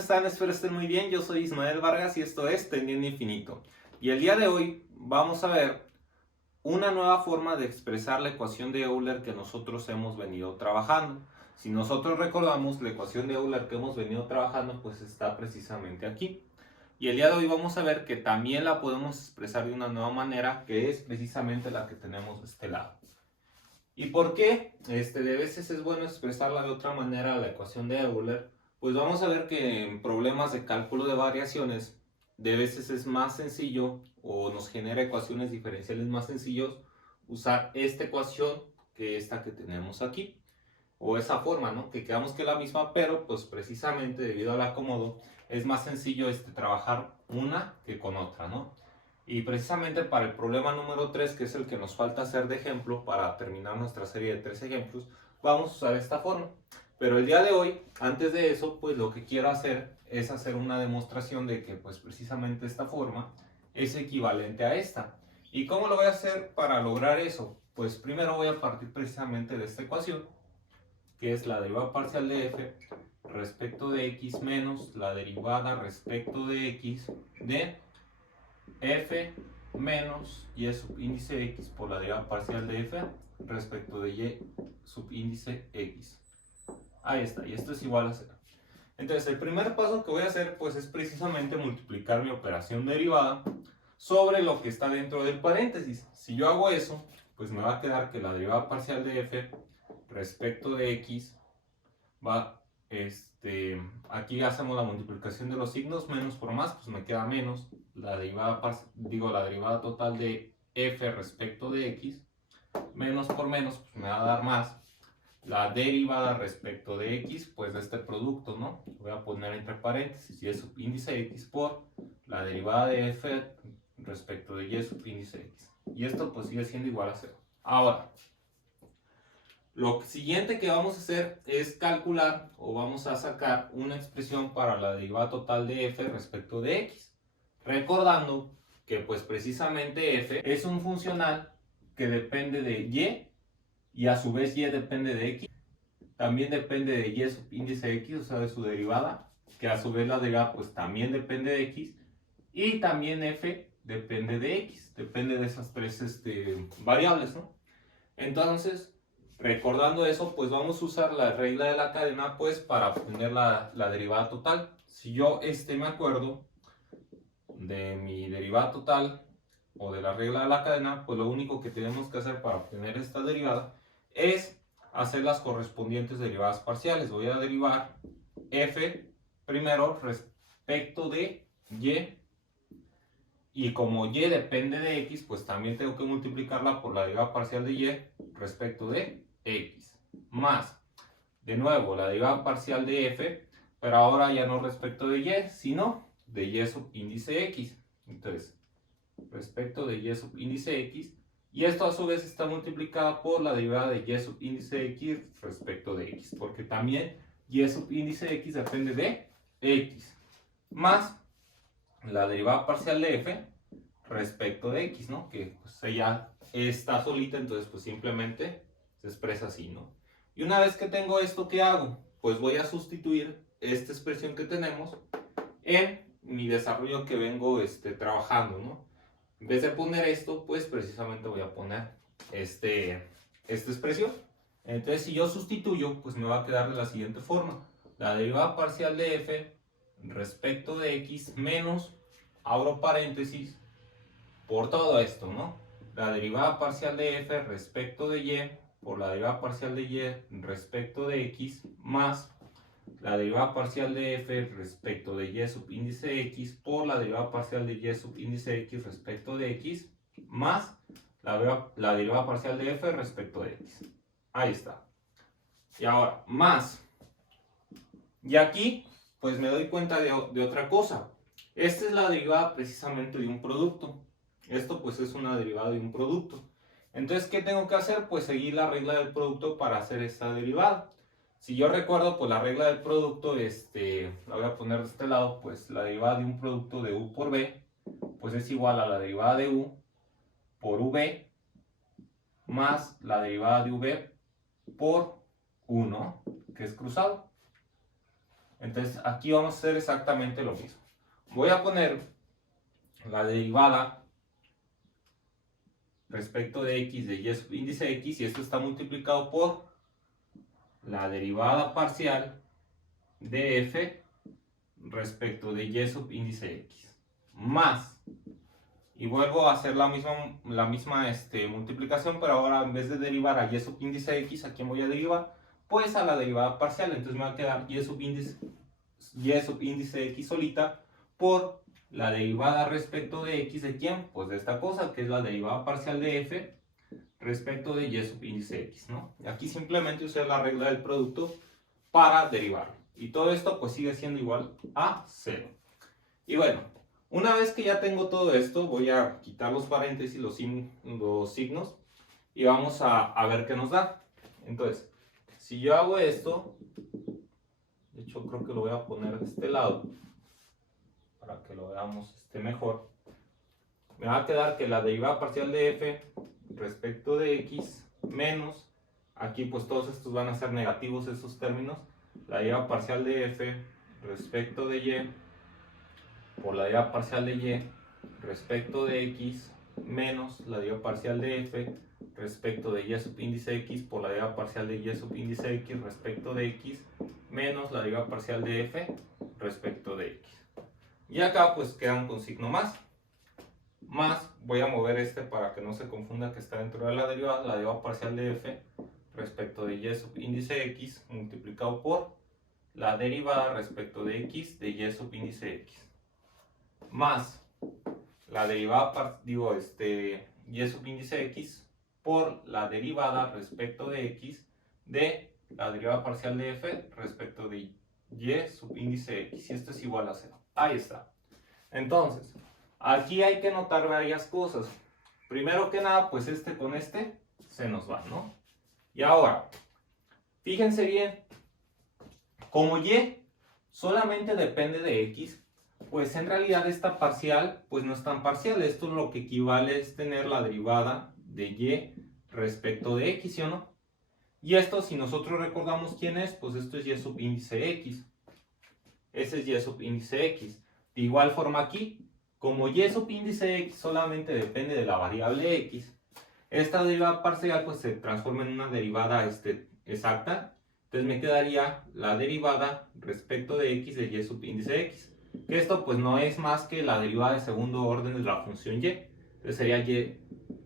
están? Espero estén muy bien. Yo soy Ismael Vargas y esto es Tendiendo Infinito. Y el día de hoy vamos a ver una nueva forma de expresar la ecuación de Euler que nosotros hemos venido trabajando. Si nosotros recordamos, la ecuación de Euler que hemos venido trabajando pues está precisamente aquí. Y el día de hoy vamos a ver que también la podemos expresar de una nueva manera, que es precisamente la que tenemos de este lado. ¿Y por qué? De veces es bueno expresarla de otra manera la ecuación de Euler. Pues vamos a ver que en problemas de cálculo de variaciones, de veces es más sencillo o nos genera ecuaciones diferenciales más sencillos usar esta ecuación que esta que tenemos aquí. O esa forma, ¿no? Que quedamos que es la misma, pero pues precisamente debido al acomodo es más sencillo trabajar una que con otra, ¿no? Y precisamente para el problema número 3, que es el que nos falta hacer de ejemplo para terminar nuestra serie de 3 ejemplos, vamos a usar esta forma. Pero el día de hoy, antes de eso, pues lo que quiero hacer es hacer una demostración de que pues precisamente esta forma es equivalente a esta. ¿Y cómo lo voy a hacer para lograr eso? Pues primero voy a partir precisamente de esta ecuación, que es la derivada parcial de f respecto de x menos la derivada respecto de x de f menos y subíndice x por la derivada parcial de f respecto de y subíndice x. Ahí está, y esto es igual a 0. Entonces el primer paso que voy a hacer pues es precisamente multiplicar mi operación derivada sobre lo que está dentro del paréntesis. Si yo hago eso, pues me va a quedar que la derivada parcial de f respecto de x va, aquí hacemos la multiplicación de los signos, menos por más, pues me queda menos la derivada, la derivada total de f respecto de x, menos por menos, pues me va a dar más la derivada respecto de x, pues de este producto, ¿no? Voy a poner entre paréntesis y subíndice x por la derivada de f respecto de y subíndice x. Y esto pues sigue siendo igual a 0. Ahora, lo siguiente que vamos a hacer es calcular o vamos a sacar una expresión para la derivada total de f respecto de x. Recordando que pues precisamente f es un funcional que depende de y a su vez y depende de x. También depende de y subíndice x, o sea de su derivada, que a su vez la derivada pues también depende de x. Y también f depende de x, depende de esas tres variables, ¿no? Entonces, recordando eso, pues vamos a usar la regla de la cadena pues para obtener la derivada total. Si yo me acuerdo de mi derivada total o de la regla de la cadena, pues lo único que tenemos que hacer para obtener esta derivada es hacer las correspondientes derivadas parciales. Voy a derivar f primero respecto de y como y depende de x, pues también tengo que multiplicarla por la derivada parcial de y respecto de x. Más, de nuevo, la derivada parcial de f, pero ahora ya no respecto de y, sino de y subíndice x. Entonces, respecto de y subíndice x, y esto a su vez está multiplicada por la derivada de y subíndice x respecto de x, porque también y subíndice x depende de x. Más la derivada parcial de f respecto de x, ¿no? Que pues ella está solita, entonces pues simplemente se expresa así, ¿no? Y una vez que tengo esto, ¿qué hago? Pues voy a sustituir esta expresión que tenemos en mi desarrollo que vengo trabajando, ¿no? En vez de poner esto, pues precisamente voy a poner esta expresión. Entonces si yo sustituyo, pues me va a quedar de la siguiente forma. La derivada parcial de f respecto de x menos, abro paréntesis, por todo esto, ¿no? La derivada parcial de f respecto de y por la derivada parcial de y respecto de x más la derivada parcial de f respecto de y subíndice x por la derivada parcial de y subíndice x respecto de x más la derivada parcial de f respecto de x. Ahí está. Y ahora, más. Y aquí, pues me doy cuenta de otra cosa. Esta es la derivada precisamente de un producto. Esto pues es una derivada de un producto. Entonces, ¿qué tengo que hacer? Pues seguir la regla del producto para hacer esta derivada. Si yo recuerdo, pues la regla del producto, la voy a poner de este lado, pues la derivada de un producto de u por b, pues es igual a la derivada de u por v más la derivada de v por 1, que es cruzado. Entonces aquí vamos a hacer exactamente lo mismo. Voy a poner la derivada respecto de x de y subíndice x, y esto está multiplicado por la derivada parcial de f respecto de y subíndice x, más, y vuelvo a hacer la misma multiplicación, pero ahora en vez de derivar a y subíndice x, ¿a quién voy a derivar? Pues a la derivada parcial. Entonces me va a quedar y subíndice x solita por la derivada respecto de x de quién, pues de esta cosa, que es la derivada parcial de f respecto de y subíndice x, ¿no? Y aquí simplemente usé la regla del producto para derivarlo. Y todo esto pues sigue siendo igual a 0. Y bueno, una vez que ya tengo todo esto, voy a quitar los paréntesis, los signos, y vamos a ver qué nos da. Entonces, si yo hago esto, de hecho creo que lo voy a poner de este lado, para que lo veamos mejor. Me va a quedar que la derivada parcial de f respecto de x menos, aquí pues todos estos van a ser negativos, estos términos, la derivada parcial de f respecto de y por la derivada parcial de y respecto de x menos la derivada parcial de f respecto de y subíndice x por la derivada parcial de y subíndice x respecto de x menos la derivada parcial de f respecto de x. Y acá pues quedan con signo más. Voy a mover para que no se confunda que está dentro de la derivada parcial de f respecto de y subíndice x multiplicado por la derivada respecto de x de y subíndice x, más la derivada, y subíndice x por la derivada respecto de x de la derivada parcial de f respecto de y subíndice x, y esto es igual a 0. Ahí está. Entonces, aquí hay que notar varias cosas. Primero que nada, pues con se nos va, ¿no? Y ahora, fíjense bien, como y solamente depende de x, pues en realidad esta parcial pues no es tan parcial. Esto es lo que equivale es tener la derivada de y respecto de x, ¿sí o no? Y esto, si nosotros recordamos quién es, pues esto es y subíndice x. Ese es y subíndice x. De igual forma aquí, como y subíndice x solamente depende de la variable x, esta derivada parcial pues se transforma en una derivada exacta. Entonces me quedaría la derivada respecto de x de y subíndice x. Que esto pues no es más que la derivada de segundo orden de la función y. Entonces sería y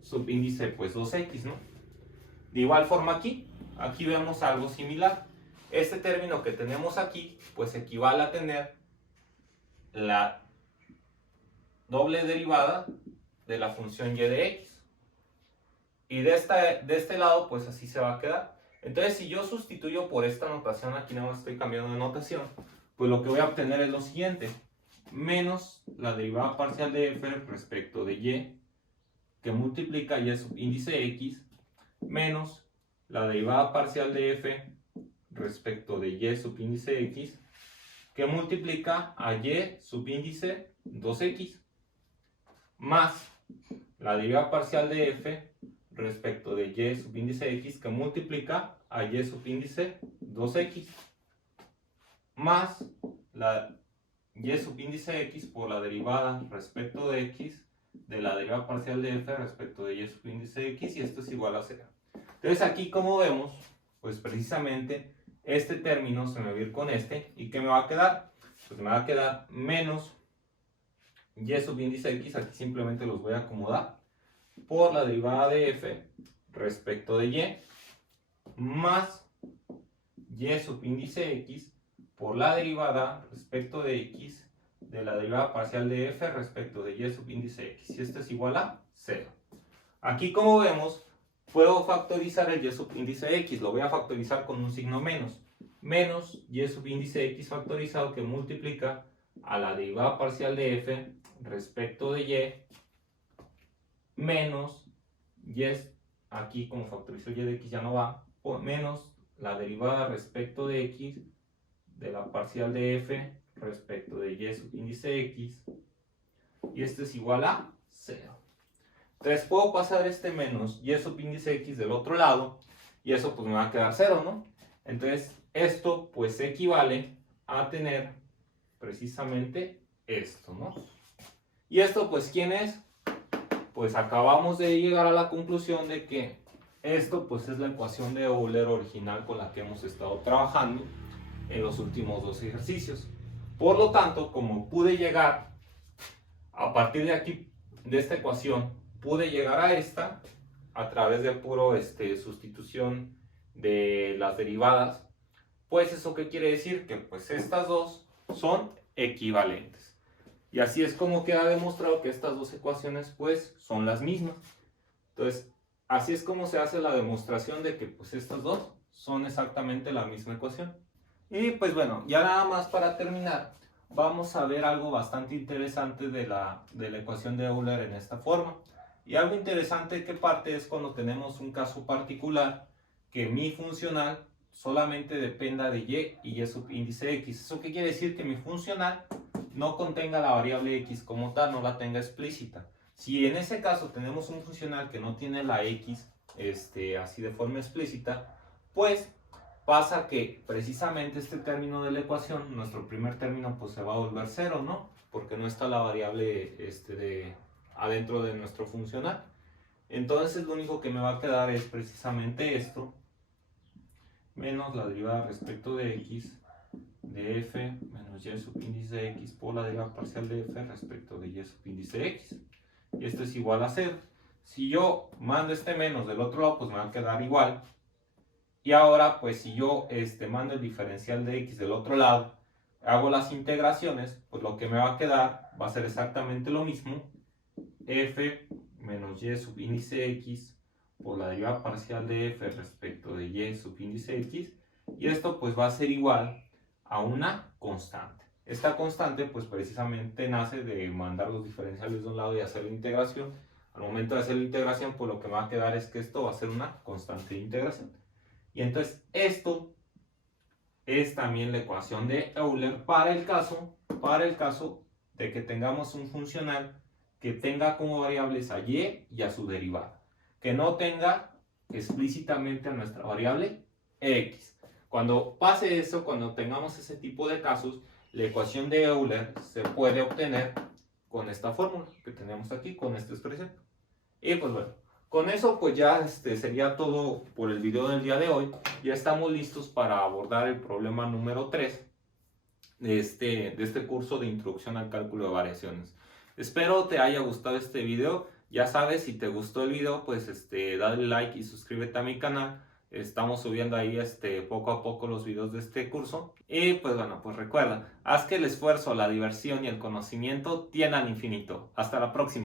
subíndice pues 2x, ¿no? De igual forma aquí vemos algo similar. Este término que tenemos aquí pues equivale a tener la doble derivada de la función y de x. Y de este lado pues así se va a quedar. Entonces si yo sustituyo por esta notación, aquí nada más estoy cambiando de notación, pues lo que voy a obtener es lo siguiente: menos la derivada parcial de f respecto de y, que multiplica y subíndice x, menos la derivada parcial de f respecto de y subíndice x, que multiplica a y subíndice 2x, más la derivada parcial de f respecto de y subíndice x, que multiplica a y subíndice 2x, más la y subíndice x por la derivada respecto de x de la derivada parcial de f respecto de y subíndice x, y esto es igual a 0. Entonces aquí, como vemos, pues precisamente este término se me va a ir con ¿y qué me va a quedar? Pues me va a quedar menos y subíndice x, aquí simplemente los voy a acomodar, por la derivada de f respecto de y, más y subíndice x por la derivada respecto de x de la derivada parcial de f respecto de y subíndice x, y esto es igual a 0. Aquí, como vemos, puedo factorizar el y subíndice x, lo voy a factorizar con un signo menos. Menos y subíndice x factorizado, que multiplica a la derivada parcial de f respecto de y, menos y aquí como factorizo y de x ya no va, menos la derivada respecto de x de la parcial de f respecto de y subíndice x, y esto es igual a 0. Entonces puedo pasar menos y subíndice x del otro lado, y eso pues me va a quedar 0, ¿no? Entonces esto pues equivale a tener precisamente esto, ¿no? Y esto, pues, ¿quién es? Pues acabamos de llegar a la conclusión de que esto, pues, es la ecuación de Euler original con la que hemos estado trabajando en los últimos dos ejercicios. Por lo tanto, como pude llegar a partir de aquí, de esta ecuación, pude llegar a esta a través de puro sustitución de las derivadas, pues eso qué quiere decir que pues estas dos son equivalentes. Y así es como queda demostrado que estas dos ecuaciones pues son las mismas. Entonces, así es como se hace la demostración de que pues estas dos son exactamente la misma ecuación. Y pues bueno, ya nada más para terminar, vamos a ver algo bastante interesante de la ecuación de Euler en esta forma. Y algo interesante que parte es cuando tenemos un caso particular que mi funcional solamente dependa de y subíndice x. ¿Eso qué quiere decir? Que mi funcional no contenga la variable x como tal, no la tenga explícita. Si en ese caso tenemos un funcional que no tiene la x así de forma explícita, pues pasa que precisamente este término de la ecuación, nuestro primer término, pues se va a volver cero, ¿no? Porque no está la variable adentro de nuestro funcional. Entonces lo único que me va a quedar es precisamente esto, menos la derivada respecto de x de f menos y subíndice de x por la derivada parcial de f respecto de y subíndice de x. Y esto es igual a 0. Si yo mando este menos del otro lado, pues me va a quedar igual. Y ahora, pues si yo mando el diferencial de x del otro lado, hago las integraciones, pues lo que me va a quedar va a ser exactamente lo mismo. F menos y subíndice x por la derivada parcial de f respecto de y subíndice x. Y esto pues va a ser igual a una constante. Esta constante pues precisamente nace de mandar los diferenciales de un lado y hacer la integración. Al momento de hacer la integración, pues lo que me va a quedar es que esto va a ser una constante de integración. Y entonces esto es también la ecuación de Euler para el caso de que tengamos un funcional que tenga como variables a y a su derivada, que no tenga explícitamente a nuestra variable x. Cuando pase eso, cuando tengamos ese tipo de casos, la ecuación de Euler se puede obtener con esta fórmula que tenemos aquí, con esta expresión. Y pues bueno, con eso pues ya sería todo por el video del día de hoy. Ya estamos listos para abordar el problema número 3 de este curso de introducción al cálculo de variaciones. Espero te haya gustado este video. Ya sabes, si te gustó el video, pues dale like y suscríbete a mi canal. Estamos subiendo ahí poco a poco los videos de este curso. Y pues bueno, pues recuerda, haz que el esfuerzo, la diversión y el conocimiento tiendan infinito. Hasta la próxima.